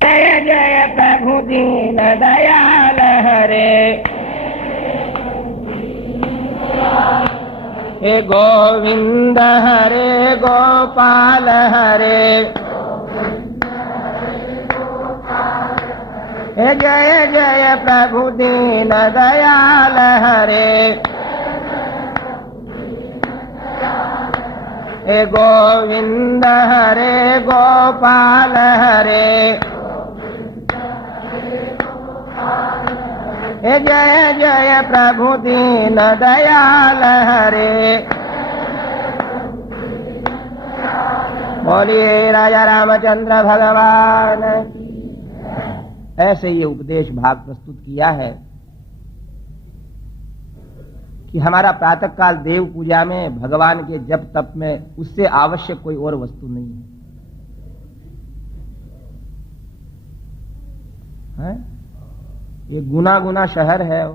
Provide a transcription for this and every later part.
जय जय प्रभु दीन दयाल हरे। हे गोविंद हरे गोपाल हरे। हे जय जय प्रभु दीन दयाल हरे। हे गोविंद हरे गोपाल हरे। हे जय जय प्रभु दीन दयाल हरे। बोलिए राजा रामचंद्र भगवान की। ऐसे ये उपदेश भाग प्रस्तुत किया है कि हमारा प्रातः काल देव पूजा में, भगवान के जप तप में उससे आवश्यक कोई और वस्तु नहीं है। ये गुना गुना शहर है,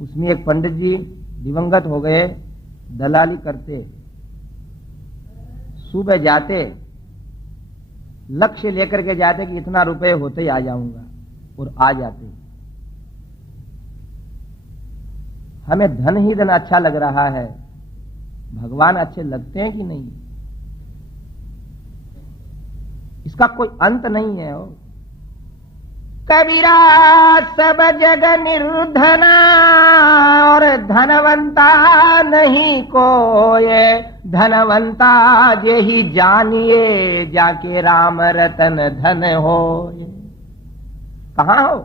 उसमें एक पंडित जी दिवंगत हो गए, दलाली करते, सुबह जाते, लक्ष्य लेकर के जाते कि इतना रुपए होते ही आ जाऊंगा, और आ जाते। हमें धन ही धन अच्छा लग रहा है, भगवान अच्छे लगते हैं कि नहीं, इसका कोई अंत नहीं है। कबीरा सब जग निर्धना और धनवंता नहीं कोय, धनवंता जे ही जानिए जाके राम रतन धन हो। कहाँ हो?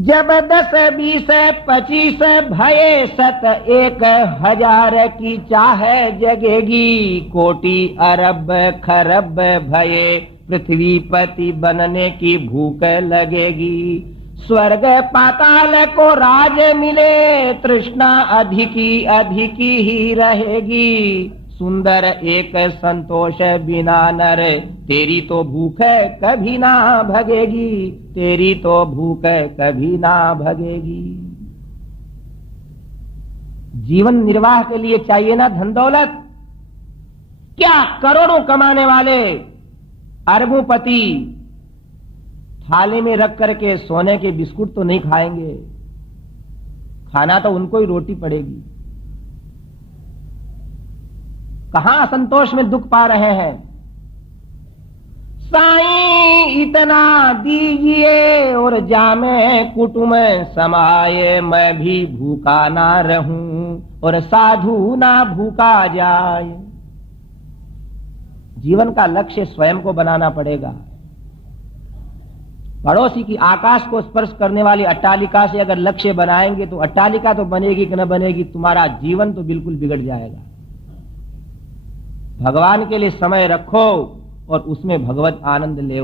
जब 10 20 25 भये सत 1000 की चाहे जगेगी, कोटि अरब खरब भये पृथ्वी पति बनने की भूख लगेगी। स्वर्ग पाताल को राज मिले, तृष्णा अधिकी अधिकी ही रहेगी। सुंदर एक संतोष बिना नर, तेरी तो भूख कभी ना भगेगी, तेरी तो भूख कभी ना भगेगी। जीवन निर्वाह के लिए चाहिए ना धन दौलत? क्या करोड़ों कमाने वाले अरबोंपति थाली में रख करके सोने के बिस्कुट तो नहीं खाएंगे, खाना तो उनको ही रोटी पड़ेगी। कहां असंतोष में दुख पा रहे हैं। साईं इतना दीजिए और जामे कुटुंब समाये, मैं भी भूखा ना रहूं और साधु ना भूखा जाए। जीवन का लक्ष्य स्वयं को बनाना पड़ेगा। पड़ोसी की आकाश को स्पर्श करने वाली अट्टालिका से अगर लक्ष्य बनाएंगे तो अट्टालिका तो बनेगी कि न बनेगी, तुम्हारा जीवन तो बिल्कुल बिगड़ जाएगा। भगवान के लिए समय रखो और उसमें भगवत आनंद ले।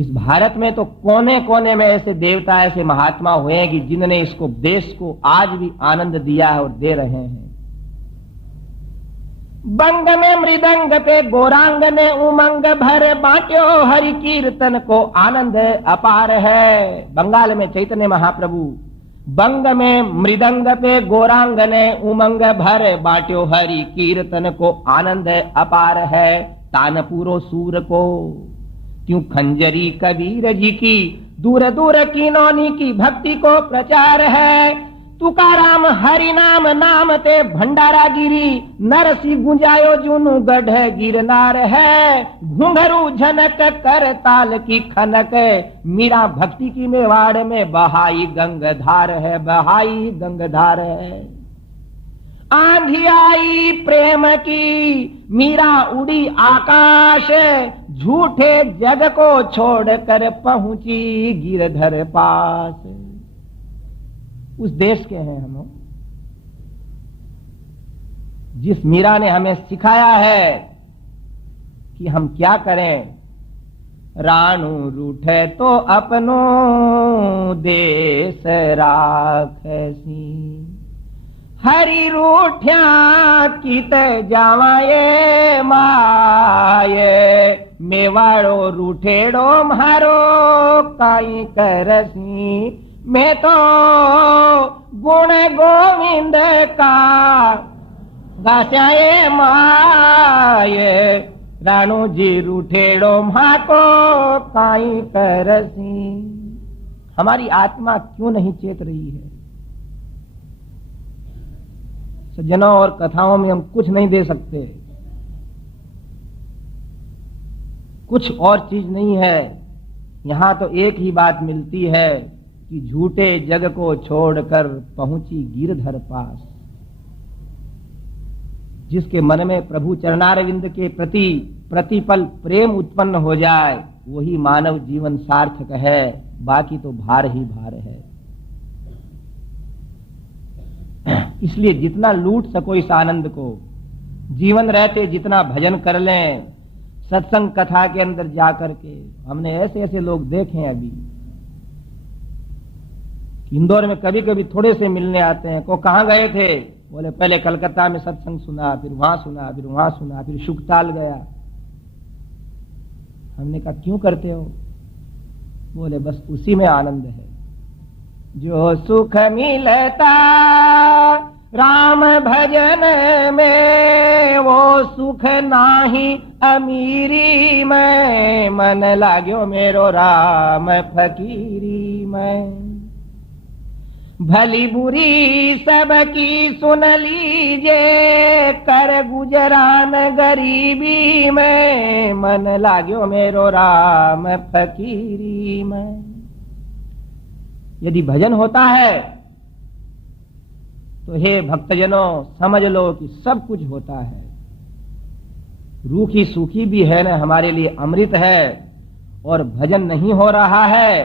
इस भारत में तो कोने कोने में ऐसे देवता, ऐसे महात्मा हुए हैं कि जिन्होंने इसको, देश को आज भी आनंद दिया है और दे रहे हैं। बंग में मृदंग पे गौरांग ने उमंग भर बांट्यो, हरि कीर्तन को आनंद अपार है। बंगाल में चैतन्य महाप्रभु बंग में मृदंग पे गौरांग ने उमंग भर बांट्यो, हरि कीर्तन को आनंद अपार है। तानपुरो सूर को क्यों खंजरी कबीर जी की, दूर दूर की नौनी की भक्ति को प्रचार है। तुकाराम हरि नाम नाम ते भंडारा गिरी, नरसी गुंजायो जुनु गढ़ गिरनार है। घुंघरू झनक कर ताल की खनक, मीरा भक्ति की मेवाड़ में बहाई गंगधार है, बहाई गंगधार है। आंधी आई प्रेम की, मीरा उड़ी आकाश, झूठे जग को छोड़कर पहुंची गिरधर पास। उस देश के हैं हम, जिस मीरा ने हमें सिखाया है कि हम क्या करें। राणु रूठे तो अपनो देश राखसी, हरि रूठ्या कीत जावाये माये। मेवाड़ो रूठेड़ो म्हारो काई करसी, मैं तो गुण गोविंद का गास्याए माये राणू जी रूठेड़ो माको काई करसी। हमारी आत्मा क्यों नहीं चेत रही है? सज्जनों और कथाओं में हम कुछ नहीं दे सकते, कुछ और चीज नहीं है। यहां तो एक ही बात मिलती है कि झूठे जग को छोड़कर पहुंची गिरधर पास। जिसके मन में प्रभु चरणारविंद के प्रति प्रतिपल प्रेम उत्पन्न हो जाए वही मानव जीवन सार्थक है, बाकी तो भार ही भार है। इसलिए जितना लूट सको इस आनंद को, जीवन रहते जितना भजन कर लें, सत्संग कथा के अंदर जाकर के। हमने ऐसे ऐसे लोग देखे हैं अभी, इंदौर में कभी कभी थोड़े से मिलने आते हैं। को कहां गए थे? बोले पहले कलकत्ता में सत्संग सुना, फिर वहां सुना, फिर वहां सुना, फिर शुकताल गया। हमने कहा क्यों करते हो? बोले बस उसी में आनंद है। जो सुख मिलता राम भजन में वो सुख नाही अमीरी में, मन लाग्यो मेरो राम फकीरी में। भली बुरी सबकी सुन लीजे, कर गुजरान गरीबी में, मन लाग्यो मेरो राम फकीरी में। यदि भजन होता है तो हे भक्तजनों समझ लो कि सब कुछ होता है। रूखी सूखी भी है ना हमारे लिए अमृत है। और भजन नहीं हो रहा है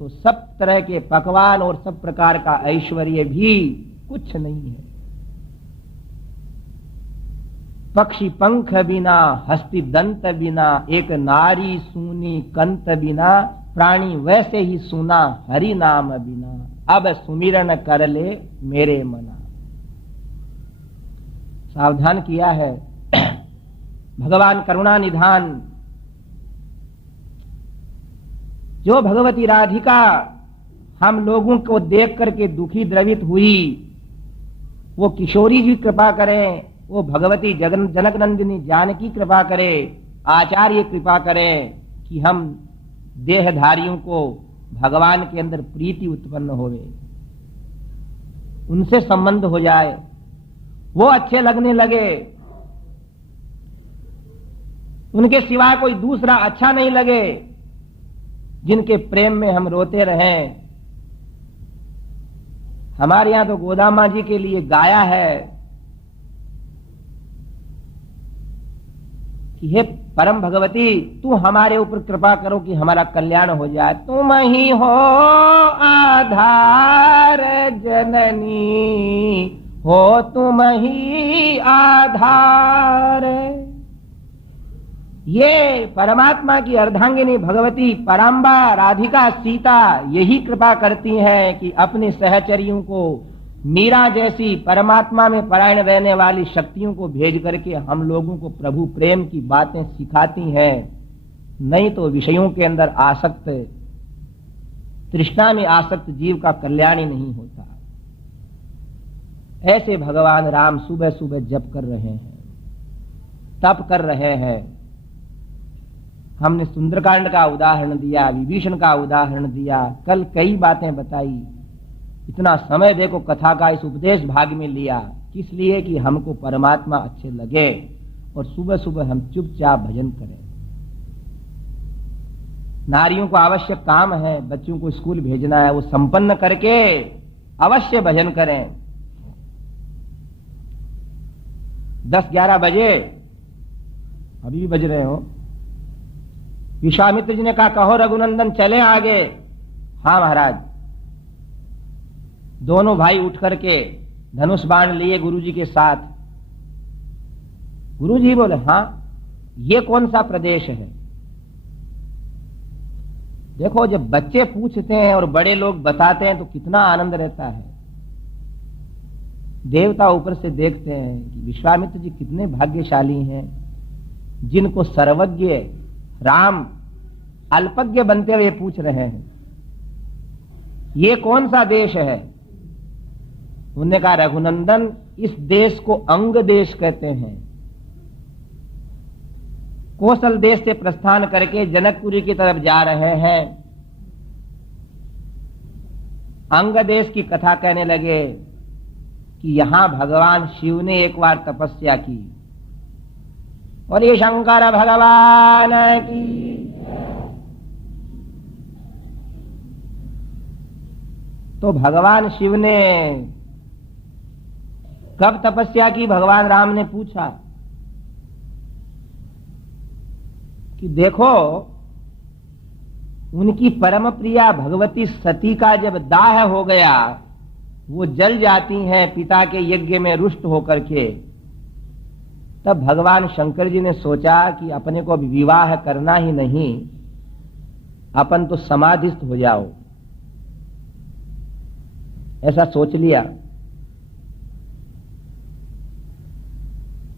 तो सब तरह के पकवान और सब प्रकार का ऐश्वर्य भी कुछ नहीं है। पक्षी पंख बिना, हस्ती दंत बिना, एक नारी सूनी कंत बिना, प्राणी वैसे ही सुना हरि नाम बिना, अब सुमिरन कर ले मेरे मना। सावधान किया है भगवान करुणा निधान। जो भगवती राधिका हम लोगों को देख करके दुखी द्रवित हुई, वो किशोरी जी कृपा करें, वो भगवती जनक नंदिनी जानकी कृपा करे, आचार्य कृपा करें कि हम देहधारियों को भगवान के अंदर प्रीति उत्पन्न होवे, उनसे संबंध हो जाए, वो अच्छे लगने लगे, उनके सिवा कोई दूसरा अच्छा नहीं लगे, जिनके प्रेम में हम रोते रहें। हमारे यहां तो गोदामा जी के लिए गाया है कि हे परम भगवती तू हमारे ऊपर कृपा करो कि हमारा कल्याण हो जाए। तुम ही हो आधार जननी, हो तुम ही आधार। ये परमात्मा की अर्धांगिनी भगवती पराम्बा राधिका सीता यही कृपा करती हैं कि अपने सहचरियों को मीरा जैसी परमात्मा में परायण रहने वाली शक्तियों को भेज करके हम लोगों को प्रभु प्रेम की बातें सिखाती हैं। नहीं तो विषयों के अंदर आसक्त, तृष्णा में आसक्त जीव का कल्याण ही नहीं होता। ऐसे भगवान राम सुबह सुबह जप कर रहे हैं, तप कर रहे हैं। हमने सुंदरकांड का उदाहरण दिया, विभीषण का उदाहरण दिया, कल कई बातें बताई। इतना समय देखो कथा का इस उपदेश भाग में लिया, किस लिए कि हमको परमात्मा अच्छे लगे और सुबह सुबह हम चुपचाप भजन करें। नारियों को आवश्यक काम है, बच्चों को स्कूल भेजना है, वो संपन्न करके अवश्य भजन करें। 10-11 बजे, अभी भी बज रहे हो। विश्वामित्र जी ने कहा कहो रघुनंदन चले आगे। हाँ महाराज। दोनों भाई उठ करके धनुष बाण लिए गुरुजी के साथ। गुरुजी बोले हाँ ये कौन सा प्रदेश है? देखो जब बच्चे पूछते हैं और बड़े लोग बताते हैं तो कितना आनंद रहता है। देवता ऊपर से देखते हैं कि विश्वामित्र जी कितने भाग्यशाली हैं, जिनको सर्वज्ञ राम अल्पज्ञ बनते हुए पूछ रहे हैं ये कौन सा देश है। उन्होंने कहा रघुनंदन इस देश को अंग देश कहते हैं। कोसल देश से प्रस्थान करके जनकपुरी की तरफ जा रहे हैं। अंग देश की कथा कहने लगे कि यहां भगवान शिव ने एक बार तपस्या की, और ये शंकर भगवान की। तो भगवान शिव ने कब तपस्या की, भगवान राम ने पूछा कि देखो, उनकी परम प्रिया भगवती सती का जब दाह हो गया, वो जल जाती हैं पिता के यज्ञ में रुष्ट होकर के, तब भगवान शंकर जी ने सोचा कि अपने को अभी विवाह करना ही नहीं, अपन तो समाधिस्थ हो जाओ। ऐसा सोच लिया।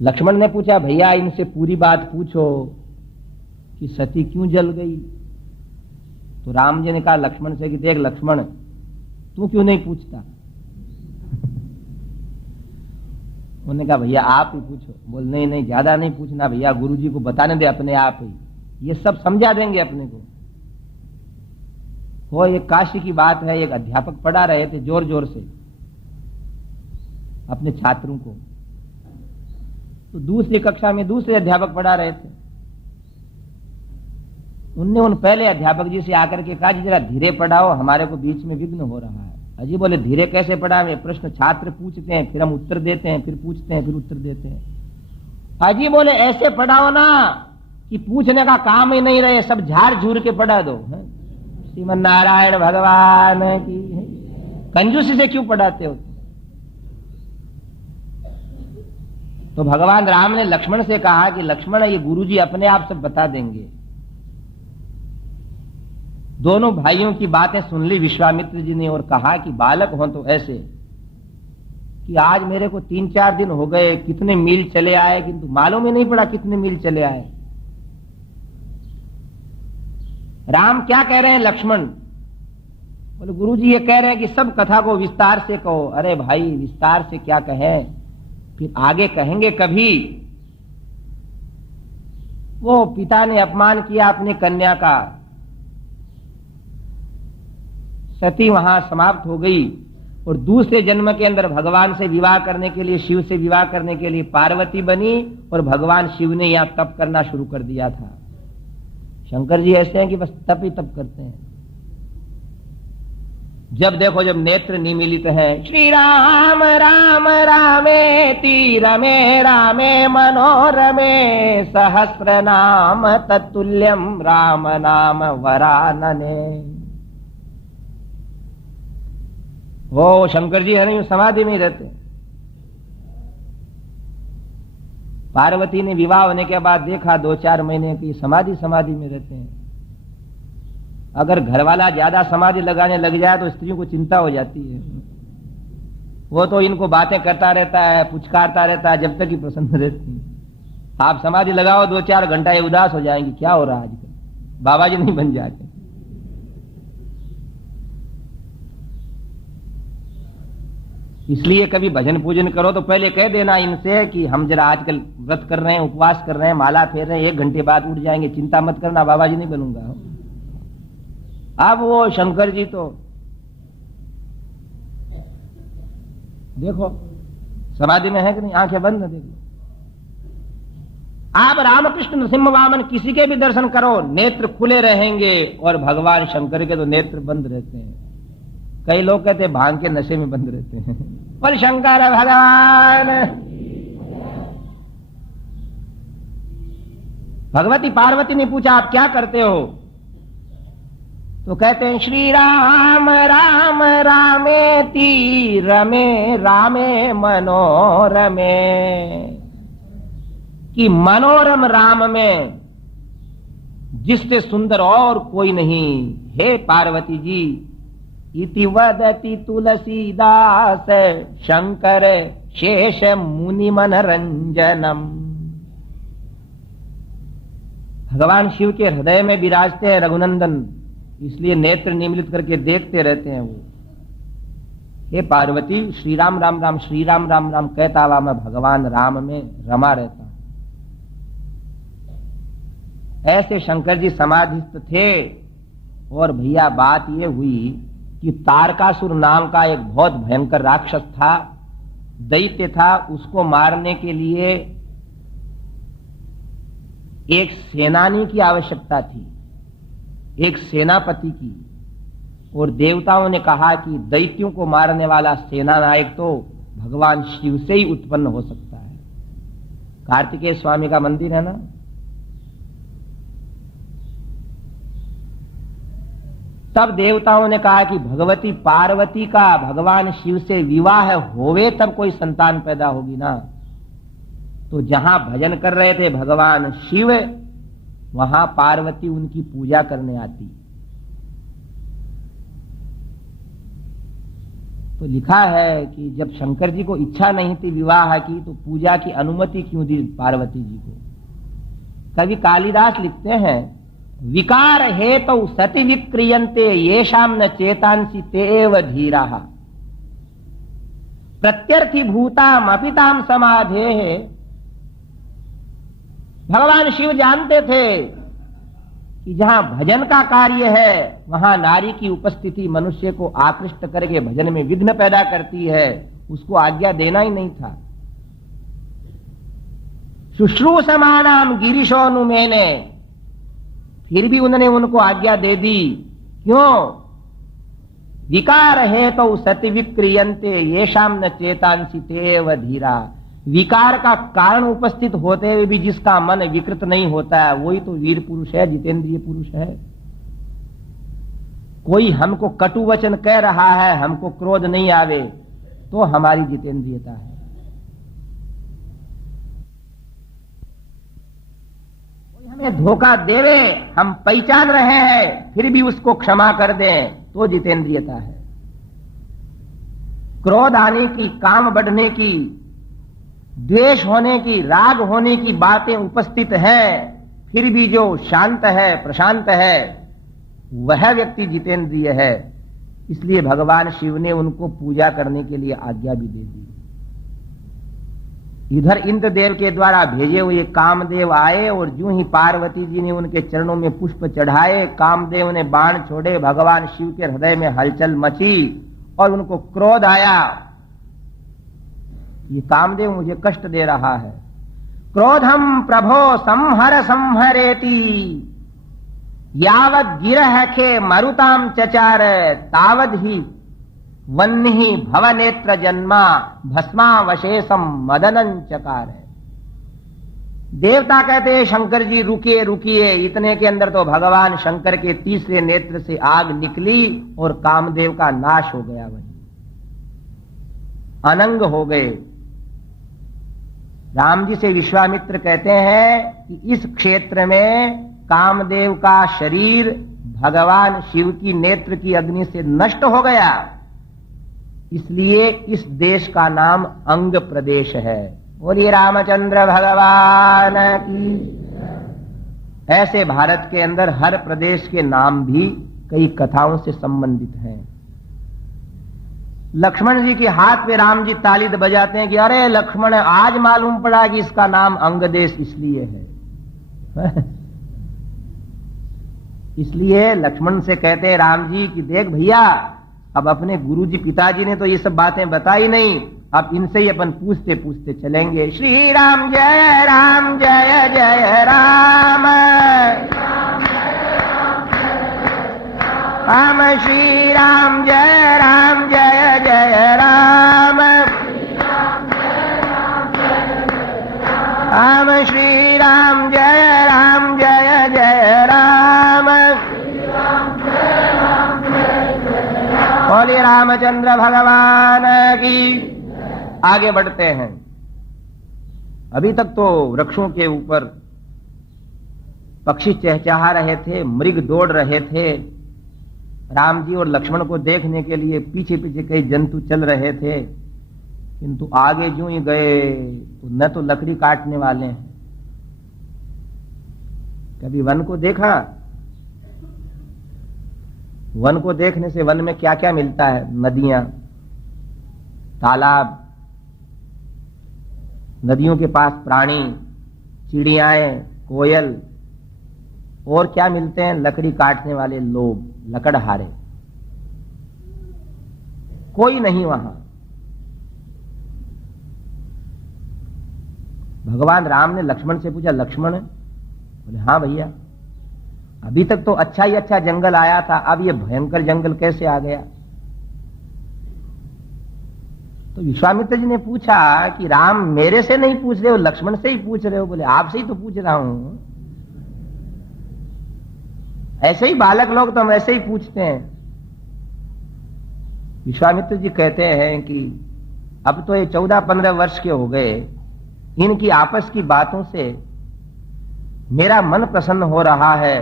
लक्ष्मण ने पूछा, भैया इनसे पूरी बात पूछो कि सती क्यों जल गई। तो राम जी ने कहा लक्ष्मण से कि देख लक्ष्मण, तू क्यों नहीं पूछता। उन्होंने कहा भैया आप ही पूछो। बोल नहीं नहीं, ज्यादा नहीं पूछना भैया, गुरुजी को बताने दे अपने आप ही, ये सब समझा देंगे अपने को। वो एक काशी की बात है, एक अध्यापक पढ़ा रहे थे जोर जोर से अपने छात्रों को। तो दूसरी कक्षा में दूसरे अध्यापक पढ़ा रहे थे। उनने उन पहले अध्यापक जी से आकर के कहा जी जरा धीरे पढ़ाओ, हमारे को बीच में विघ्न हो रहा है। अजी बोले धीरे कैसे पढ़ावे, प्रश्न छात्र पूछते हैं, फिर हम उत्तर देते हैं, फिर पूछते हैं, फिर उत्तर देते हैं। अजी बोले ऐसे पढ़ाओ ना कि पूछने का काम ही नहीं रहे, सब झाड़ झूर के पढ़ा दो। श्रीमन नारायण भगवान की। कंजूसी से क्यों पढ़ाते हो। तो भगवान राम ने लक्ष्मण से कहा कि लक्ष्मण, ये गुरुजी अपने आप सब बता देंगे। दोनों भाइयों की बातें सुन ली विश्वामित्र जी ने और कहा कि बालक हो तो ऐसे कि आज मेरे को 3-4 दिन हो गए, कितने मील चले आए, किंतु मालूम ही नहीं पड़ा कितने मील चले आए। राम क्या कह रहे हैं लक्ष्मण। बोले गुरुजी ये कह रहे हैं कि सब कथा को विस्तार से कहो। अरे भाई विस्तार से क्या कहें, फिर आगे कहेंगे कभी। वो पिता ने अपमान किया अपनी कन्या का, सती वहां समाप्त हो गई, और दूसरे जन्म के अंदर भगवान से विवाह करने के लिए, शिव से विवाह करने के लिए पार्वती बनी, और भगवान शिव ने यहां तप करना शुरू कर दिया था। शंकर जी ऐसे हैं कि बस तप ही तप करते हैं। जब देखो जब नेत्र निमीलित हैं, श्री राम राम रामेति रमे रामे मनोरमे सहस्र नाम तत्तुल्यम राम नाम वरानने। वो शंकर जी है नहीं, समाधि में रहते। पार्वती ने विवाह होने के बाद देखा 2-4 महीने की समाधि में रहते हैं। अगर घरवाला ज्यादा समाधि लगाने लग जाए तो स्त्रियों को चिंता हो जाती है। वो तो इनको बातें करता रहता है, पुचकारता रहता है, जब तक ही प्रसन्न रहती है। आप समाधि लगाओ 2-4 घंटा, ये उदास हो जाएंगी, क्या हो रहा है आजकल, बाबा जी नहीं बन जाते। इसलिए कभी भजन पूजन करो तो पहले कह देना इनसे कि हम जरा आजकल व्रत कर रहे हैं, उपवास कर रहे हैं, माला फेर रहे हैं, 1 घंटे बाद उठ जाएंगे, चिंता मत करना, बाबा जी नहीं बनूंगा। अब वो शंकर जी तो देखो समाधि में है कि नहीं, आंखें बंद है, देखो। आप रामकृष्ण नरसिंह वामन किसी के भी दर्शन करो, नेत्र खुले रहेंगे, और भगवान शंकर के तो नेत्र बंद रहते हैं। कई लोग कहते हैं भांग के नशे में बंद रहते हैं। पर शंकर भगवान। भगवती पार्वती ने पूछा आप क्या करते हो, तो कहते हैं श्री राम राम रामेति रमे रामे मनोरमे, कि मनोरम राम में जिससे सुंदर और कोई नहीं। हे पार्वती जी, इति वदति तुलसीदास शंकर शेष मुनि मनरंजनम। भगवान शिव के हृदय में विराजते हैं रघुनंदन, इसलिए नेत्र निमीलित करके देखते रहते हैं वो। हे पार्वती, श्री राम राम राम, श्री राम राम राम कहता हुआ मैं भगवान राम में रमा रहता हूं। ऐसे शंकर जी समाधिस्थ थे। और भैया बात यह हुई कि तारकासुर नाम का एक बहुत भयंकर राक्षस था, दैत्य था। उसको मारने के लिए एक सेनानी की आवश्यकता थी, एक सेनापति की। और देवताओं ने कहा कि दैत्यों को मारने वाला सेना नायक तो भगवान शिव से ही उत्पन्न हो सकता है। कार्तिकेय स्वामी का मंदिर है ना, तब देवताओं ने कहा कि भगवती पार्वती का भगवान शिव से विवाह होवे तब कोई संतान पैदा होगी ना। तो जहां भजन कर रहे थे भगवान शिव, वहां पार्वती उनकी पूजा करने आती। तो लिखा है कि जब शंकर जी को इच्छा नहीं थी विवाह की, तो पूजा की अनुमति क्यों दी पार्वती जी को। कवि कालिदास लिखते हैं, विकार हेतु सति विक्रियन्ते येषाम न चेतांसि ते एव धीराः प्रत्यर्थी भूताम अपिताम समाधेः। भगवान शिव जानते थे कि जहां भजन का कार्य है वहां नारी की उपस्थिति मनुष्य को आकृष्ट करके भजन में विघ्न पैदा करती है, उसको आज्ञा देना ही नहीं था। शुश्रूषमाणाम गिरीशोनुमेने, फिर भी उन्होंने उनको आज्ञा दे दी। क्यों? विकार है तो सति विक्रियन्ते येषाम न चेतांसि तेव धीरा। विकार का कारण उपस्थित होते हुए भी जिसका मन विकृत नहीं होता है वही तो वीर पुरुष है, जितेंद्रिय पुरुष है। कोई हमको कटु वचन कह रहा है, हमको क्रोध नहीं आवे, तो हमारी जितेंद्रियता है। हमें धोखा देवे, हम पहचान रहे हैं फिर भी उसको क्षमा कर दें, तो जितेंद्रियता है। क्रोध आने की, काम बढ़ने की, द्वेष होने की, राग होने की बातें उपस्थित हैं, फिर भी जो शांत है, प्रशांत है, वह व्यक्ति जितेंद्रिय है। इसलिए भगवान शिव ने उनको पूजा करने के लिए आज्ञा भी दे दी। इधर इंद्रदेव के द्वारा भेजे हुए कामदेव आए और यूं ही पार्वती जी ने उनके चरणों में पुष्प चढ़ाए। कामदेव ने बाण छोड़े, भगवान शिव के हृदय में हलचल मची और उनको क्रोध आया। ये कामदेव मुझे कष्ट दे रहा है। क्रोधम प्रभो संहर संहरेति यावद गिरह खे मरुताम चचार तावद ही वन्ही भवनेत्र जन्मा भस्मावशेषम मदनं चकार। देवता कहते हैं शंकर जी रुकिए रुकिए, इतने के अंदर तो भगवान शंकर के तीसरे नेत्र से आग निकली और कामदेव का नाश हो गया, वही अनंग हो गए। राम जी से विश्वामित्र कहते हैं कि इस क्षेत्र में कामदेव का शरीर भगवान शिव की नेत्र की अग्नि से नष्ट हो गया, इसलिए इस देश का नाम अंग प्रदेश है। बोलिए रामचंद्र भगवान की। ऐसे भारत के अंदर हर प्रदेश के नाम भी कई कथाओं से संबंधित हैं। लक्ष्मण जी के हाथ पे राम जी ताली बजाते हैं कि अरे लक्ष्मण, आज मालूम पड़ा कि इसका नाम अंग देश इसलिए है। इसलिए लक्ष्मण से कहते हैं राम जी कि देख भैया, अब अपने गुरुजी पिताजी ने तो ये सब बातें बताई नहीं, अब इनसे ही अपन पूछते पूछते चलेंगे। श्री राम जय राम जय जय राम, राम श्री राम जय राम जय जय राम, राम श्री राम जय राम जय जय राम। बोलिए रामचंद्र भगवान की। आगे बढ़ते हैं। अभी तक तो वृक्षों के ऊपर पक्षी चहचहा रहे थे, मृग दौड़ रहे थे। राम जी और लक्ष्मण को देखने के लिए पीछे पीछे कई जंतु चल रहे थे, किंतु आगे जो ही गए तो न तो लकड़ी काटने वाले हैं। कभी वन को देखा? वन को देखने से वन में क्या क्या मिलता है? नदियां, तालाब, नदियों के पास प्राणी, चिड़ियाएं, कोयल, और क्या मिलते हैं? लकड़ी काटने वाले लोग, लकड़हारे। कोई नहीं वहां। भगवान राम ने लक्ष्मण से पूछा, लक्ष्मण? बोले हाँ भैया, अभी तक तो अच्छा ही अच्छा जंगल आया था, अब ये भयंकर जंगल कैसे आ गया? तो विश्वामित्र जी ने पूछा कि राम मेरे से नहीं पूछ रहे हो, लक्ष्मण से ही पूछ रहे हो? बोले आपसे ही तो पूछ रहा हूं। ऐसे ही बालक लोग तो हम ऐसे ही पूछते हैं। विश्वामित्र जी कहते हैं कि अब तो ये 14-15 वर्ष के हो गए, इनकी आपस की बातों से मेरा मन प्रसन्न हो रहा है।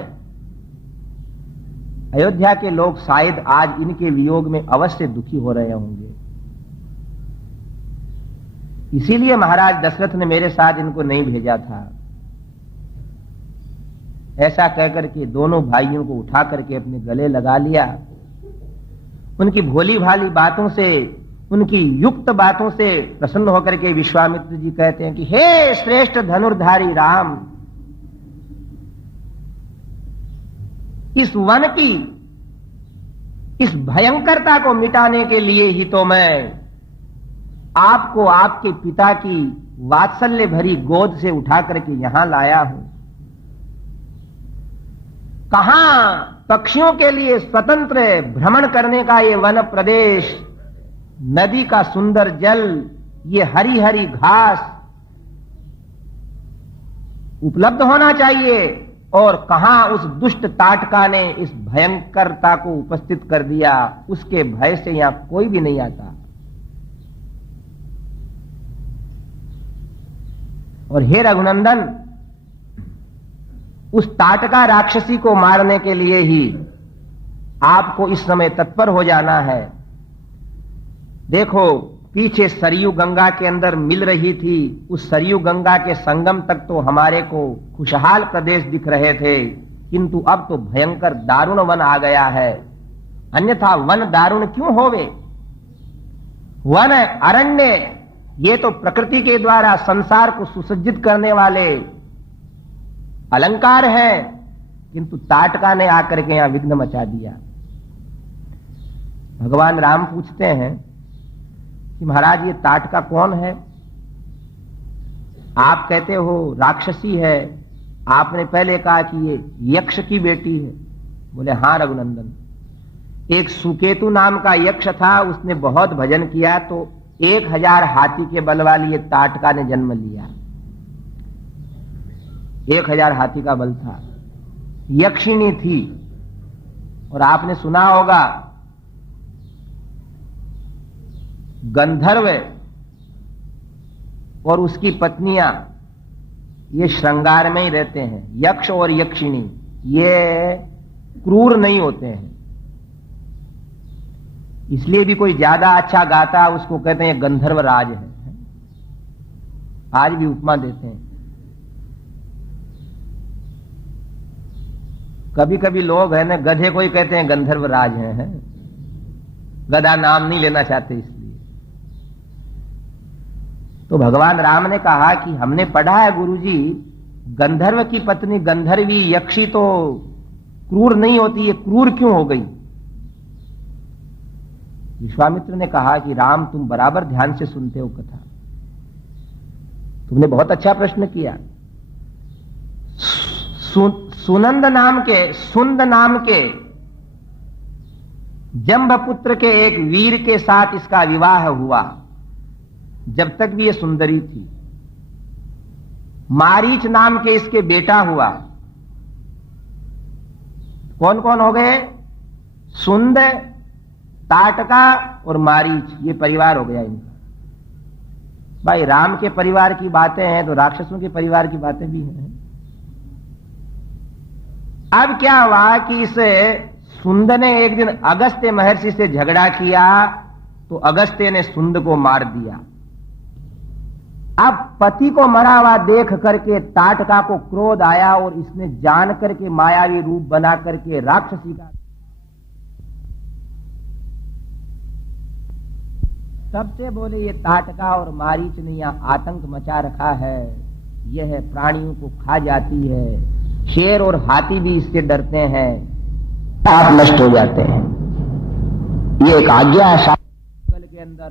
अयोध्या के लोग शायद आज इनके वियोग में अवश्य दुखी हो रहे होंगे, इसीलिए महाराज दशरथ ने मेरे साथ इनको नहीं भेजा था। ऐसा कहकर के दोनों भाइयों को उठा करके अपने गले लगा लिया। उनकी भोली भाली बातों से, उनकी युक्त बातों से प्रसन्न होकर के विश्वामित्र जी कहते हैं कि हे श्रेष्ठ धनुर्धारी राम, इस वन की इस भयंकरता को मिटाने के लिए ही तो मैं आपको आपके पिता की वात्सल्य भरी गोद से उठा करके यहां लाया हूं। कहां पक्षियों के लिए स्वतंत्र भ्रमण करने का ये वन प्रदेश, नदी का सुंदर जल, ये हरी हरी घास उपलब्ध होना चाहिए, और कहां उस दुष्ट ताटका ने इस भयंकरता को उपस्थित कर दिया। उसके भय से यहां कोई भी नहीं आता। और हे रघुनंदन, उस ताटका राक्षसी को मारने के लिए ही आपको इस समय तत्पर हो जाना है। देखो पीछे सरयू गंगा के अंदर मिल रही थी, उस सरयू गंगा के संगम तक तो हमारे को खुशहाल प्रदेश दिख रहे थे, किंतु अब तो भयंकर दारुण वन आ गया है। अन्यथा वन दारुण क्यों होवे? वन अरण्य ये तो प्रकृति के द्वारा संसार को सुसज्जित करने वाले अलंकार है, किंतु ताटका ने आकर के यहां विघ्न मचा दिया। भगवान राम पूछते हैं कि महाराज ये ताटका कौन है? आप कहते हो राक्षसी है, आपने पहले कहा कि ये यक्ष की बेटी है। बोले हां रघुनंदन, एक सुकेतु नाम का यक्ष था, उसने बहुत भजन किया तो 1000 हाथी के बल वाली ये ताटका ने जन्म लिया। 1000 हाथी का बल था, यक्षिणी थी। और आपने सुना होगा गंधर्व और उसकी पत्नियां ये श्रृंगार में ही रहते हैं। यक्ष और यक्षिणी ये क्रूर नहीं होते हैं, इसलिए भी कोई ज्यादा अच्छा गाता उसको कहते हैं गंधर्व राज है। आज भी उपमा देते हैं। कभी कभी लोग है ना गधे को ही कहते हैं गंधर्व राज है। गधा नाम नहीं लेना चाहते इसलिए। तो भगवान राम ने कहा कि हमने पढ़ा है गुरुजी, गंधर्व की पत्नी गंधर्वी यक्षी तो क्रूर नहीं होती, ये क्रूर क्यों हो गई? विश्वामित्र ने कहा कि राम तुम बराबर ध्यान से सुनते हो कथा, तुमने बहुत अच्छा प्रश्न किया। सुनंद नाम के जंभपुत्र के एक वीर के साथ इसका विवाह हुआ, जब तक भी ये सुंदरी थी। मारीच नाम के इसके बेटा हुआ। कौन कौन हो गए? सुंद, ताटका और मारीच, ये परिवार हो गया इनका। भाई राम के परिवार की बातें हैं तो राक्षसों के परिवार की बातें भी हैं। अब क्या हुआ कि इस सुंद ने एक दिन अगस्त्य महर्षि से झगड़ा किया तो अगस्त्य ने सुंद को मार दिया। अब पति को मरा हुआ देख करके ताटका को क्रोध आया और इसने जान करके मायावी रूप बना करके राक्षसी का तब से बोले ये ताटका और मारीच ने यहाँ आतंक मचा रखा है, यह प्राणियों को खा जाती है, शेर और हाथी भी इससे डरते हैं, आप नष्ट हो जाते हैं। ये एक आज्ञा है। जंगल के अंदर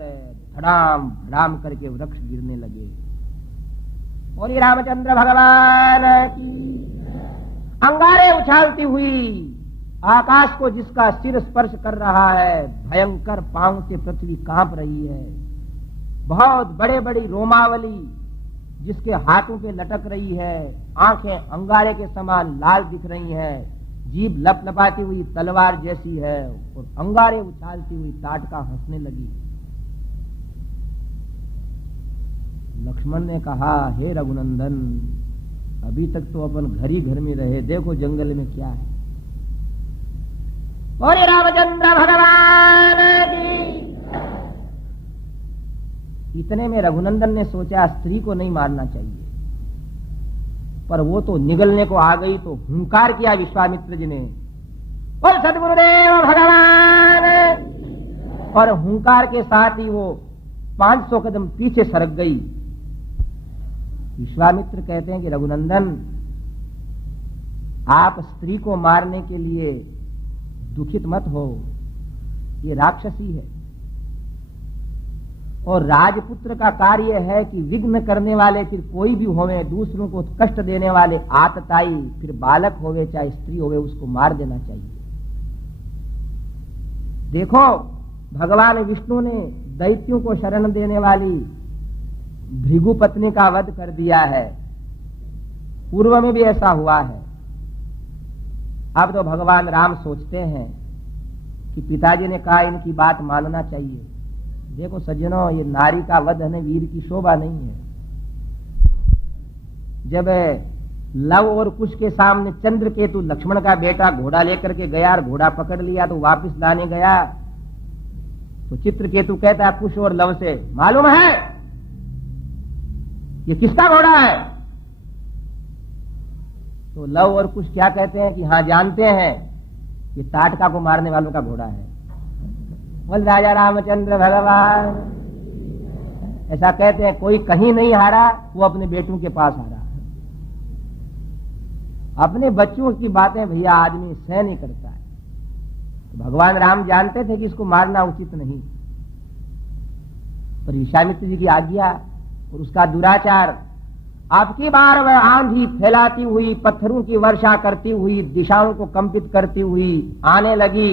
धड़ाम धड़ाम करके वृक्ष गिरने लगे। और ये रामचंद्र भगवान की अंगारे उछालती हुई आकाश को जिसका सिर स्पर्श कर रहा है, भयंकर पांव से पृथ्वी कांप रही है। बहुत बड़े बड़ी रोमावली जिसके हाथों पे लटक रही है, आंखें अंगारे के समान लाल दिख रही हैं, जीभ लपलपाती हुई तलवार जैसी है, और अंगारे उछालती हुई ताटका हंसने लगी। लक्ष्मण ने कहा, हे रघुनंदन, अभी तक तो अपन घर ही घर में रहे, देखो जंगल में क्या है। बोले रामचंद्र भगवान की। इतने में रघुनंदन ने सोचा स्त्री को नहीं मारना चाहिए, पर वो तो निगलने को आ गई, तो हुंकार किया विश्वामित्र जी ने, बोल सद्गुरुदेव भगवान, और हुंकार के साथ ही वो 500 कदम पीछे सरक गई। विश्वामित्र कहते हैं कि रघुनंदन, आप स्त्री को मारने के लिए दुखित मत हो, ये राक्षसी है, और राजपुत्र का कार्य है कि विघ्न करने वाले फिर कोई भी होवे, दूसरों को कष्ट देने वाले आतताई, फिर बालक होवे चाहे स्त्री होवे, उसको मार देना चाहिए। देखो भगवान विष्णु ने दैत्यों को शरण देने वाली भृगु पत्नी का वध कर दिया है, पूर्व में भी ऐसा हुआ है। अब तो भगवान राम सोचते हैं कि पिताजी ने कहा इनकी बात मानना चाहिए। देखो सज्जनों, ये नारी का वध है, वीर की शोभा नहीं है। जब लव और कुश के सामने चंद्रकेतु लक्ष्मण का बेटा घोड़ा लेकर के गया और घोड़ा पकड़ लिया, तो वापस लाने गया तो चित्रकेतु कहता है कुश और लव से, मालूम है ये किसका घोड़ा है? तो लव और कुश क्या कहते हैं कि हाँ जानते हैं, ये ताटका को मारने वालों का घोड़ा है। बोल राजा रामचंद्र भगवान ऐसा कहते हैं, कोई कहीं नहीं हारा, वो अपने बेटों के पास हारा। अपने बच्चों की बातें भैया आदमी सह नहीं करता है। तो भगवान राम जानते थे कि इसको मारना उचित नहीं, पर विश्वामित्र जी की आज्ञा और उसका दुराचार, आपकी बार वह आंधी फैलाती हुई, पत्थरों की वर्षा करती हुई, दिशाओं को कंपित करती हुई आने लगी।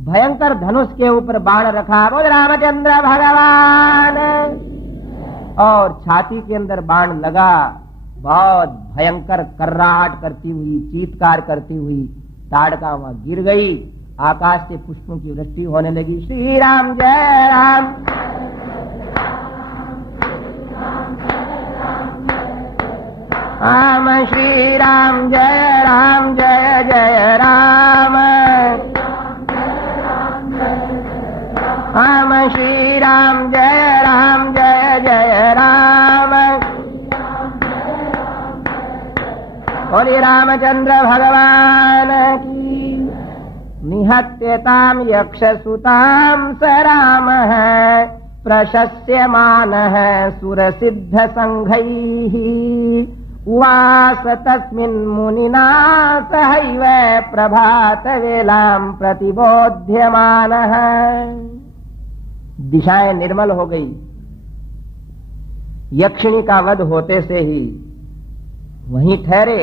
भयंकर धनुष के ऊपर बाण रखा, बोल रामचंद्र भगवान, और छाती के अंदर बाण लगा। बहुत भयंकर कर्राहट करती हुई, चीत्कार करती हुई ताड़का वहां गिर गई। आकाश से पुष्पों की वृष्टि होने लगी। श्री राम जय राम, राम श्री राम जय जय राम, राम श्री राम जय जय राम। बोले रामचंद्र भगवान की। निहत्यताम यक्षसुताम स राम है, प्रशस्यमान है सुर सिद्ध संघैः, उवास तस्मिन् मुनिना सहैव प्रभात वेलाम प्रतिबोध्यमान है। दिशाएं निर्मल हो गई। यक्षिणी का वध होते से ही वहीं ठहरे।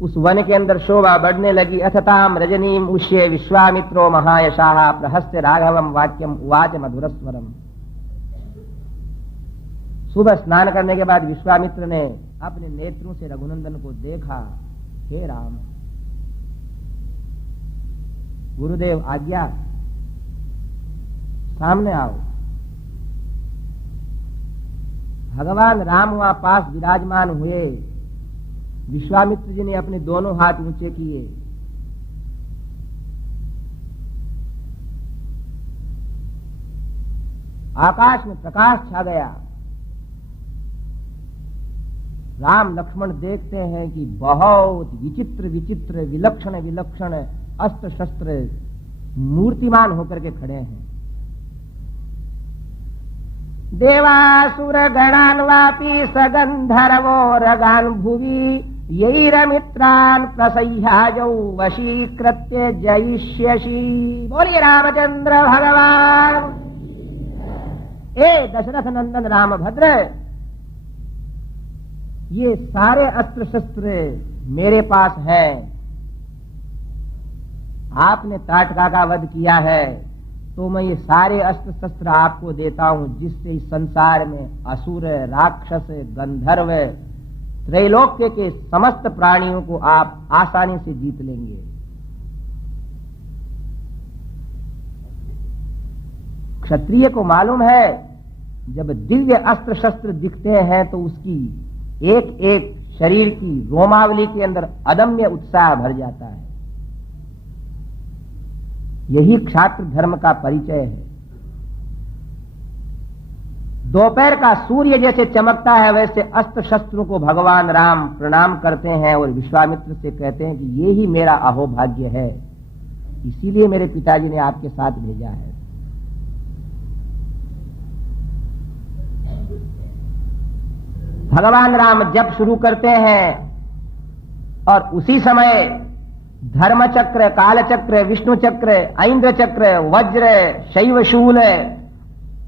उस वन के अंदर शोभा बढ़ने लगी। अथताम रजनीम उष्ये विश्वामित्रो महायशाः, प्रहस्य राघवम वाक्यम उवाच मधुरस्वरम। सुबह स्नान करने के बाद विश्वामित्र ने अपने नेत्रों से रघुनंदन को देखा। हे राम, गुरुदेव आज्ञा, सामने आओ। भगवान राम वहां पास विराजमान हुए। विश्वामित्र जी ने अपने दोनों हाथ ऊंचे किए। आकाश में प्रकाश छा गया। राम लक्ष्मण देखते हैं कि बहुत विचित्र विचित्र विलक्षण विलक्षण अस्त्र शस्त्र मूर्तिमान होकर के खड़े हैं। देवासुर गणान् वापि सगन्धर्वो रगान् भुवि यैरमित्रान् प्रसह्याजौ वशीकृत्य जयिष्यसि। बोलिए रामचंद्र भगवान। ए दशरथ नंदन रामभद्र, ये सारे अस्त्र शस्त्र मेरे पास हैं। आपने ताटका का वध किया है तो मैं ये सारे अस्त्र शस्त्र आपको देता हूं, जिससे इस संसार में असुर, राक्षस, गंधर्व, त्रैलोक्य के समस्त प्राणियों को आप आसानी से जीत लेंगे। क्षत्रिय को मालूम है जब दिव्य अस्त्र शस्त्र दिखते हैं तो उसकी एक एक शरीर की रोमावली के अंदर अदम्य उत्साह भर जाता है। यही क्षात्र धर्म का परिचय है। दोपहर का सूर्य जैसे चमकता है वैसे अस्त्र शस्त्रों को भगवान राम प्रणाम करते हैं और विश्वामित्र से कहते हैं कि ये ही मेरा अहोभाग्य है, इसीलिए मेरे पिताजी ने आपके साथ भेजा है। भगवान राम जप शुरू करते हैं और उसी समय धर्म चक्र, काल चक्र, विष्णु चक्र, ऐन्द्र चक्र, वज्र, शैवशूल,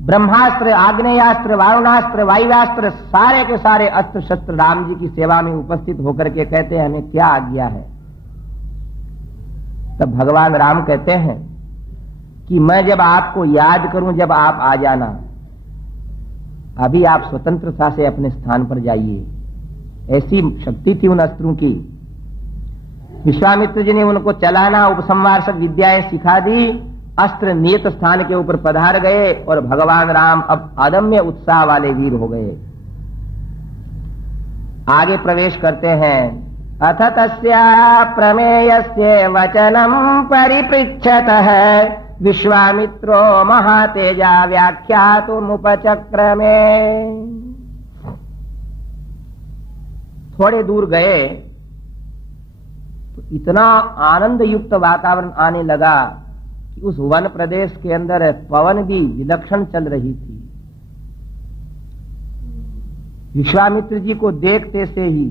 ब्रह्मास्त्र, आग्नेयास्त्र, वारुणास्त्र, वायुवास्त्र, सारे के सारे अस्त्र शस्त्र राम जी की सेवा में उपस्थित होकर के कहते हैं हमें क्या आज्ञा है। तब भगवान राम कहते हैं कि मैं जब आपको याद करूं जब आप आ जाना, अभी आप स्वतंत्रता से अपने स्थान पर जाइए। ऐसी शक्ति थी उन अस्त्रों की। विश्वामित्र जी ने उनको चलाना, उपसंहार सब विद्याएं सिखा दी। अस्त्र नियत स्थान के ऊपर पधार गए और भगवान राम अब अदम्य उत्साह वाले वीर हो गए। आगे प्रवेश करते हैं। अथ तस्या प्रमेयस्य वचनम परिपृच्छतः विश्वामित्रो महातेजा व्याख्यातुमुपचक्रमे। थोड़े दूर गए तो इतना आनंद युक्त वातावरण आने लगा कि उस वन प्रदेश के अंदर पवन भी विलक्षण चल रही थी। विश्वामित्र जी को देखते से ही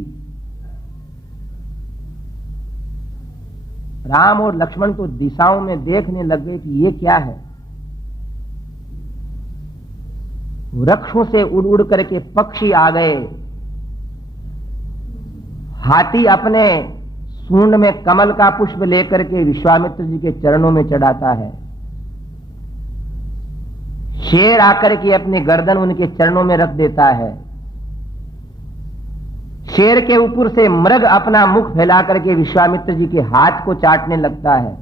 राम और लक्ष्मण तो दिशाओं में देखने लग गए कि ये क्या है। वृक्षों से उड़ उड़ करके पक्षी आ गए। हाथी अपने सूंड में कमल का पुष्प लेकर के विश्वामित्र जी के चरणों में चढ़ाता है। शेर आकर के अपनी गर्दन उनके चरणों में रख देता है। शेर के ऊपर से मृग अपना मुख फैला करके विश्वामित्र जी के हाथ को चाटने लगता है।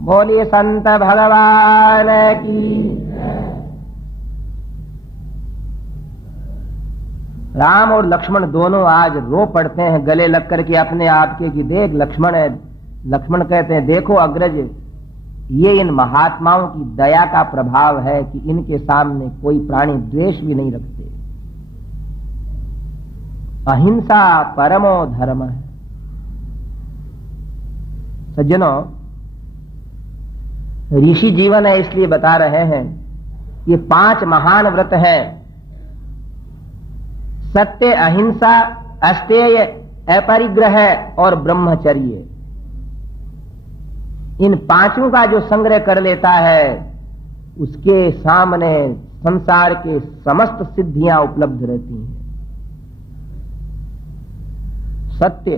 बोलिए संत भगवान की। राम और लक्ष्मण दोनों आज रो पड़ते हैं गले लग करके अपने आप के कि देख लक्ष्मण है। लक्ष्मण कहते हैं देखो अग्रज, ये इन महात्माओं की दया का प्रभाव है कि इनके सामने कोई प्राणी द्वेष भी नहीं रखते। अहिंसा परमो धर्म है। सज्जनों, ऋषि जीवन है इसलिए बता रहे हैं। ये 5 महान व्रत हैं। सत्य, अहिंसा, अस्तेय, अपरिग्रह और ब्रह्मचर्य। इन 5 का जो संग्रह कर लेता है उसके सामने संसार के समस्त सिद्धियां उपलब्ध रहती हैं। सत्य,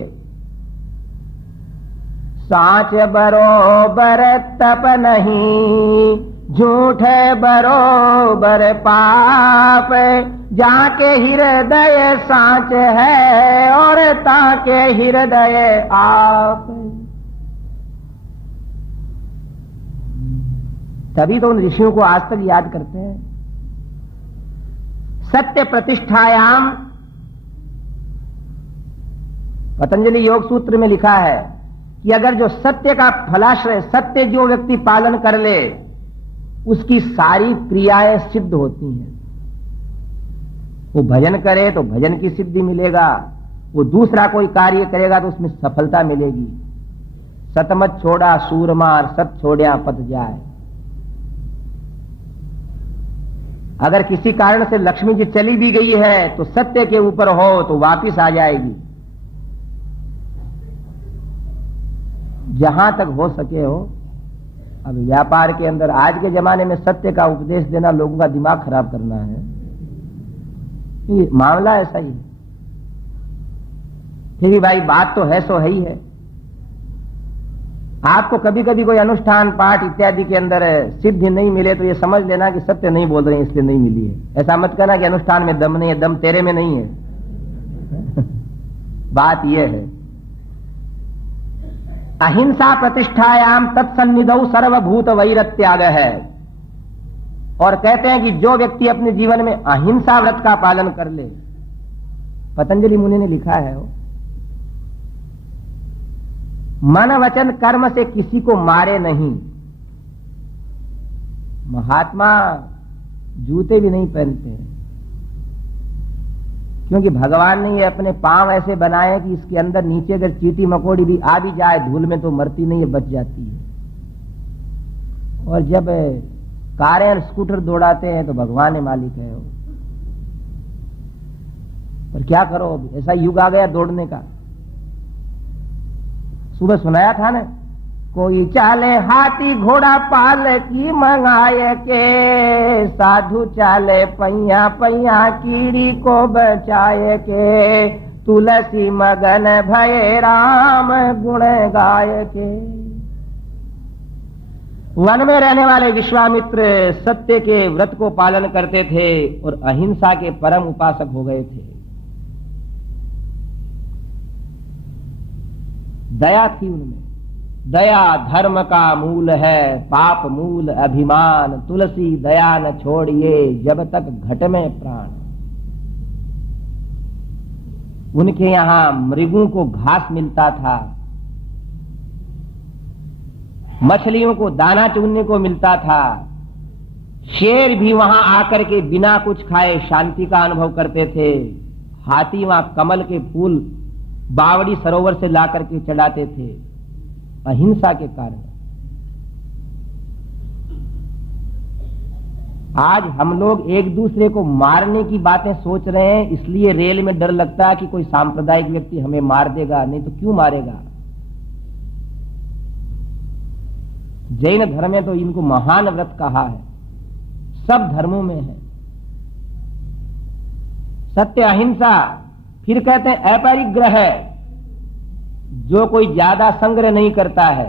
साच बरोबर तप नहीं, झूठ बरोबर पाप, जाके हृदय साच है और ताके हृदय आप। तभी तो उन ऋषियों को आज तक याद करते हैं। सत्य प्रतिष्ठायाम, पतंजलि योग सूत्र में लिखा है कि अगर जो सत्य का फलाश्रय, सत्य जो व्यक्ति पालन कर ले उसकी सारी क्रियाएं सिद्ध होती हैं। वो भजन करे तो भजन की सिद्धि मिलेगा, वो दूसरा कोई कार्य करेगा तो उसमें सफलता मिलेगी। सतमत छोड़ा सूरमार, सत छोड़िया पत जाए। अगर किसी कारण से लक्ष्मी जी चली भी गई है तो सत्य के ऊपर हो तो वापिस आ जाएगी। जहां तक हो सके हो। अब व्यापार के अंदर आज के जमाने में सत्य का उपदेश देना लोगों का दिमाग खराब करना है, ये मामला ऐसा ही है। फिर भी भाई बात तो है सो है ही है। आपको कभी कभी कोई अनुष्ठान पाठ इत्यादि के अंदर सिद्धि नहीं मिले तो ये समझ लेना कि सत्य नहीं बोल रहे हैं इसलिए नहीं मिली है। ऐसा मत करना कि अनुष्ठान में दम नहीं है, दम तेरे में नहीं है। बात यह है अहिंसा प्रतिष्ठायाम तत्सन्निधौ सर्वभूत वैरत्याग है। और कहते हैं कि जो व्यक्ति अपने जीवन में अहिंसा व्रत का पालन कर ले, पतंजलि मुनि ने लिखा है वो, मन वचन कर्म से किसी को मारे नहीं। महात्मा जूते भी नहीं पहनते हैं, क्योंकि भगवान ने ये अपने पांव ऐसे बनाए कि इसके अंदर नीचे अगर चींटी मकोड़ी भी आ भी जाए धूल में तो मरती नहीं है, बच जाती है। और जब कारें और स्कूटर दौड़ाते हैं तो भगवान ही मालिक है वो। पर क्या करो, ऐसा युग आ गया दौड़ने का। सुबह सुनाया था ना, कोई चाले हाथी घोड़ा पाल की मंगाए के, साधु चाले पैया पैया कीड़ी को बचाए के, तुलसी मगन भये राम गुण गाय के। वन में रहने वाले विश्वामित्र सत्य के व्रत को पालन करते थे और अहिंसा के परम उपासक हो गए थे। दया थी उनमें। दया धर्म का मूल है, पाप मूल अभिमान, तुलसी दया न छोड़िए जब तक घट में प्राण। उनके यहां मृगों को घास मिलता था, मछलियों को दाना चुनने को मिलता था, शेर भी वहां आकर के बिना कुछ खाए शांति का अनुभव करते थे, हाथी वहां कमल के फूल बावड़ी सरोवर से ला करके चढ़ाते थे, अहिंसा के कारण। आज हम लोग एक दूसरे को मारने की बातें सोच रहे हैं, इसलिए रेल में डर लगता है कि कोई सांप्रदायिक व्यक्ति हमें मार देगा, नहीं तो क्यों मारेगा। जैन धर्म में तो इनको महान व्रत कहा है, सब धर्मों में है सत्य अहिंसा। फिर कहते हैं अपरिग्रह, जो कोई ज्यादा संग्रह नहीं करता है।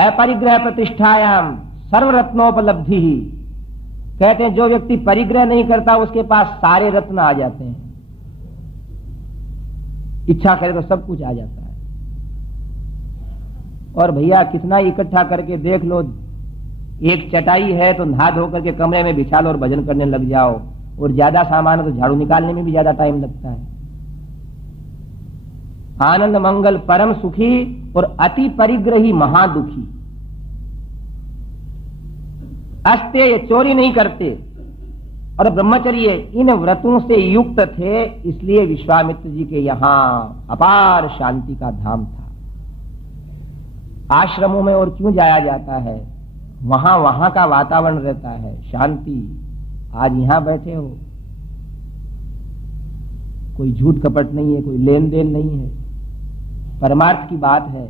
अपरिग्रह प्रतिष्ठायाम सर्वरत्नोपलब्धि ही, कहते हैं जो व्यक्ति परिग्रह नहीं करता उसके पास सारे रत्न आ जाते हैं, इच्छा करे तो सब कुछ आ जाता है। और भैया कितना इकट्ठा करके देख लो, एक चटाई है तो नहा धो करके कमरे में बिछा लो और भजन करने लग जाओ, और ज्यादा सामान है तो झाड़ू निकालने में भी ज्यादा टाइम लगता है। आनंद मंगल परम सुखी और अति परिग्रही महादुखी। अस्ते ये चोरी नहीं करते और ब्रह्मचर्य इन व्रतों से युक्त थे, इसलिए विश्वामित्र जी के यहां अपार शांति का धाम था। आश्रमों में और क्यों जाया जाता है, वहां वहां का वातावरण रहता है, शांति। आज यहां बैठे हो, कोई झूठ कपट नहीं है, कोई लेन देन नहीं है, परमार्थ की बात है,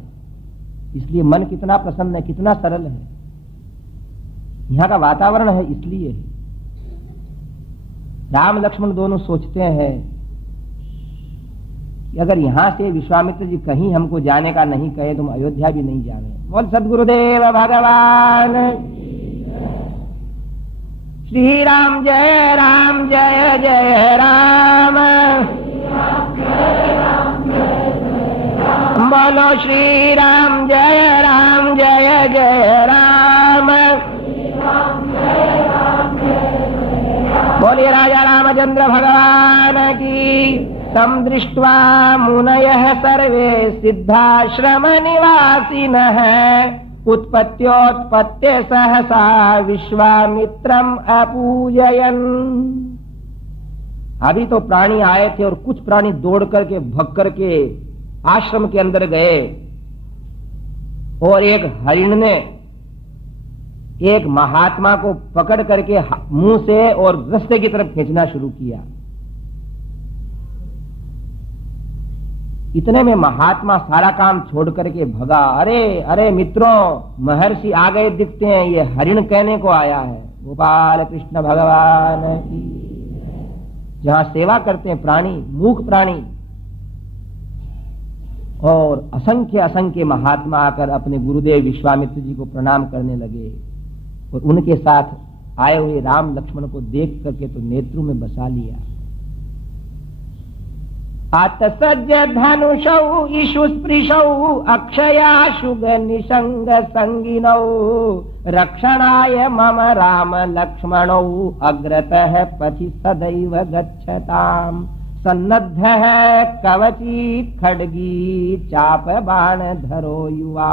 इसलिए मन कितना प्रसन्न है, कितना सरल है। यहां का वातावरण है इसलिए है। राम लक्ष्मण दोनों सोचते हैं कि अगर यहां से विश्वामित्र जी कहीं हमको जाने का नहीं कहे तो हम अयोध्या भी नहीं जाने। बोल सद्गुरुदेव भगवान श्री राम जय जय राम। बोलो श्री राम जय जय राम। बोलिए राजा रामचंद्र भगवान की। तम दृष्ट्वा मुनयः सर्वे सिद्धाश्रम निवासिनः उत्पत्त्योत्पत्ते सहसा विश्वामित्रम अपूजयन्। अभी तो प्राणी आए थे और कुछ प्राणी दौड़ करके भग करके आश्रम के अंदर गए, और एक हरिण ने एक महात्मा को पकड़ करके मुंह से और रास्ते की तरफ खींचना शुरू किया। इतने में महात्मा सारा काम छोड़ करके भगा। अरे अरे मित्रों, महर्षि आ गए दिखते हैं, ये हरिण कहने को आया है। गोपाल कृष्ण भगवान की। जहां सेवा करते हैं प्राणी, मूक प्राणी, और असंख्य असंख्य महात्मा आकर अपने गुरुदेव विश्वामित्र जी को प्रणाम करने लगे और उनके साथ आए हुए राम लक्ष्मण को देख करके तो नेत्रों में बसा लिया। आतसज्ज धनुषौ इषुस्पृशौ अक्षयाशुग निशंग संगिनौ रक्षणाय मम राम लक्ष्मणौ अग्रतः पथि सदैव गच्छताम् सन्नद्धः कवची खड्गी चाप बाण धरो युवा।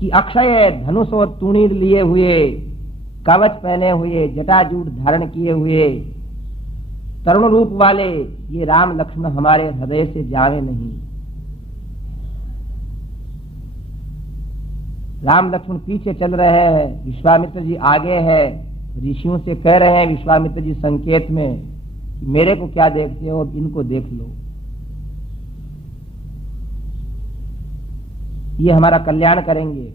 कि अक्षय धनुष और तूणीर लिए हुए, कवच पहने हुए, जटाजूट धारण किए हुए, तरुण रूप वाले ये राम लक्ष्मण हमारे हृदय से जावे नहीं। राम लक्ष्मण पीछे चल रहे हैं, विश्वामित्र जी आगे है। ऋषियों से कह रहे हैं विश्वामित्र जी संकेत में कि मेरे को क्या देखते हो, अब इनको देख लो, ये हमारा कल्याण करेंगे।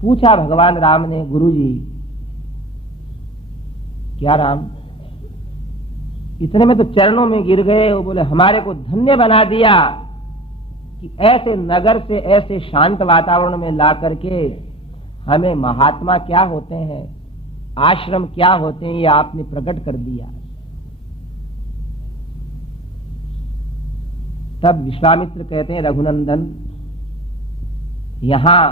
पूछा भगवान राम ने, गुरुजी क्या राम? इतने में तो चरणों में गिर गए। वो बोले हमारे को धन्य बना दिया कि ऐसे नगर से, ऐसे शांत वातावरण में ला करके हमें महात्मा क्या होते हैं, आश्रम क्या होते हैं, ये आपने प्रकट कर दिया। तब विश्वामित्र कहते हैं, रघुनंदन, यहां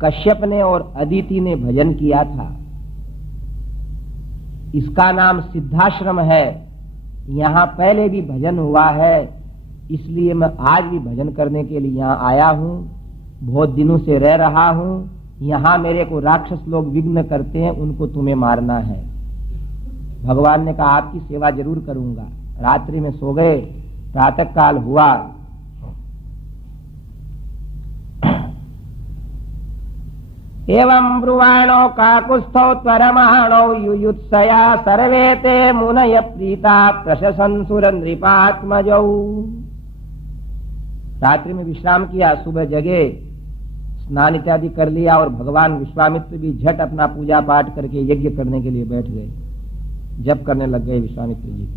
कश्यप ने और अदिति ने भजन किया था, इसका नाम सिद्धाश्रम है। यहां पहले भी भजन हुआ है, इसलिए मैं आज भी भजन करने के लिए यहां आया हूं। बहुत दिनों से रह रहा हूं यहां। मेरे को राक्षस लोग विघ्न करते हैं, उनको तुम्हें मारना है। भगवान ने कहा आपकी सेवा जरूर करूंगा। रात्रि में सो गए, प्रातः काल हुआ। एवं ब्रुवाणो काकुस्थौ त्वरमाणो युयुत्सया सर्वे ते मुनय प्रीता प्रशंसन सुर नृपात्मजौ। रात्रि में विश्राम किया, सुबह जगे, स्नान इत्यादि कर लिया और भगवान विश्वामित्र भी झट अपना पूजा पाठ करके यज्ञ करने के लिए बैठ गए। जप करने लग गए विश्वामित्र जी।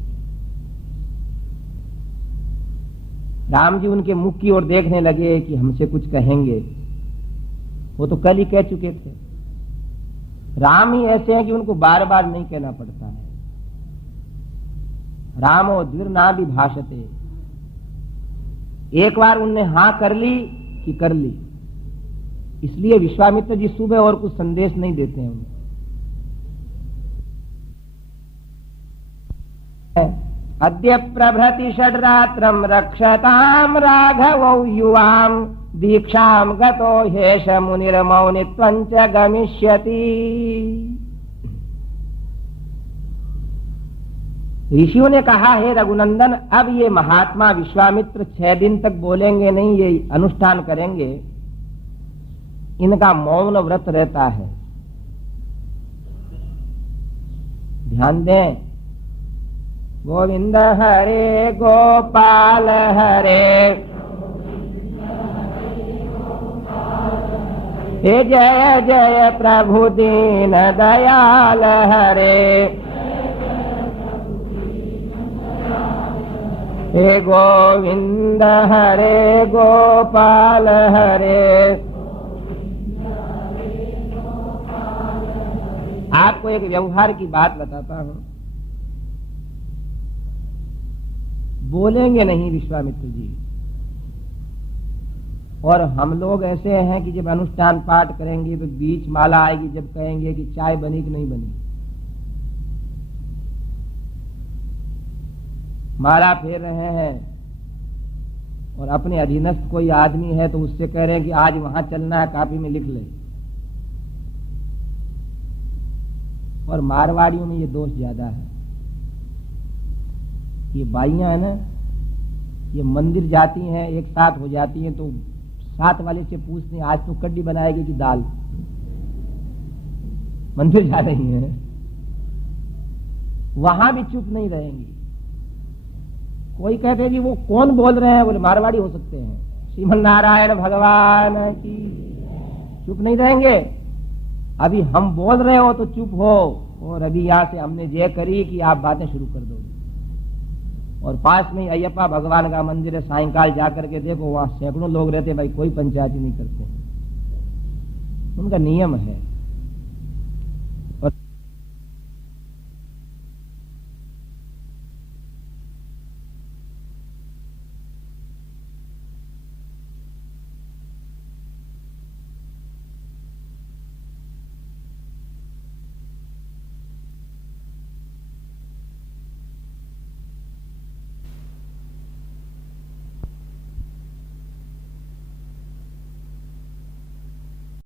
राम जी उनके मुख की ओर देखने लगे कि हमसे कुछ कहेंगे। वो तो कल ही कह चुके थे। राम ही ऐसे हैं कि उनको बार बार नहीं कहना पड़ता है। रामो द्विर्ना भी भाषते। एक बार उनने हां कर ली कि कर ली। इसलिए विश्वामित्र जी सुबह और कुछ संदेश नहीं देते हैं उन्हें। अद्य प्रभृति षड्रात्रम रक्षताम राघवौ युवाम दीक्षाम गतो हेश मुनिर्मौनित्वं च गमिष्यति। ऋषियों ने कहा, हे रघुनंदन, अब ये महात्मा विश्वामित्र 6 दिन तक बोलेंगे नहीं, ये अनुष्ठान करेंगे। इनका मौन व्रत रहता है। ध्यान दें। गोविंद हरे गोपाल हरे, हे जय जय प्रभु दीन दयाल हरे, हे गोविंद हरे गोपाल हरे। आपको एक व्यवहार की बात बताता हूं। बोलेंगे नहीं विश्वामित्र जी, और हम लोग ऐसे हैं कि जब अनुष्ठान पाठ करेंगे तो बीच माला आएगी, जब कहेंगे कि चाय बनी कि नहीं बनी। माला फेर रहे हैं और अपने अधीनस्थ कोई आदमी है तो उससे कह रहे हैं कि आज वहां चलना है, कापी में लिख ले। और मारवाड़ियों में ये दोष ज्यादा है। ये बाइयां है ना, ये मंदिर जाती हैं, एक साथ हो जाती हैं तो साथ वाले से पूछते आज तो कड्डी बनाएगी कि दाल। मंदिर जा रही है, वहां भी चुप नहीं रहेंगी। कोई कहते जी वो कौन बोल रहे हैं, बोले मारवाड़ी हो सकते हैं। श्रीमन नारायण भगवान की, चुप नहीं रहेंगे। अभी हम बोल रहे हो तो चुप हो, और अभी यहां से हमने जय करी कि आप बातें शुरू कर दोगे। और पास में अयप्पा भगवान का मंदिर है, सायंकाल जाकर के देखो वहां सैकड़ों लोग रहते, भाई कोई पंचायत ही नहीं करते, उनका नियम है।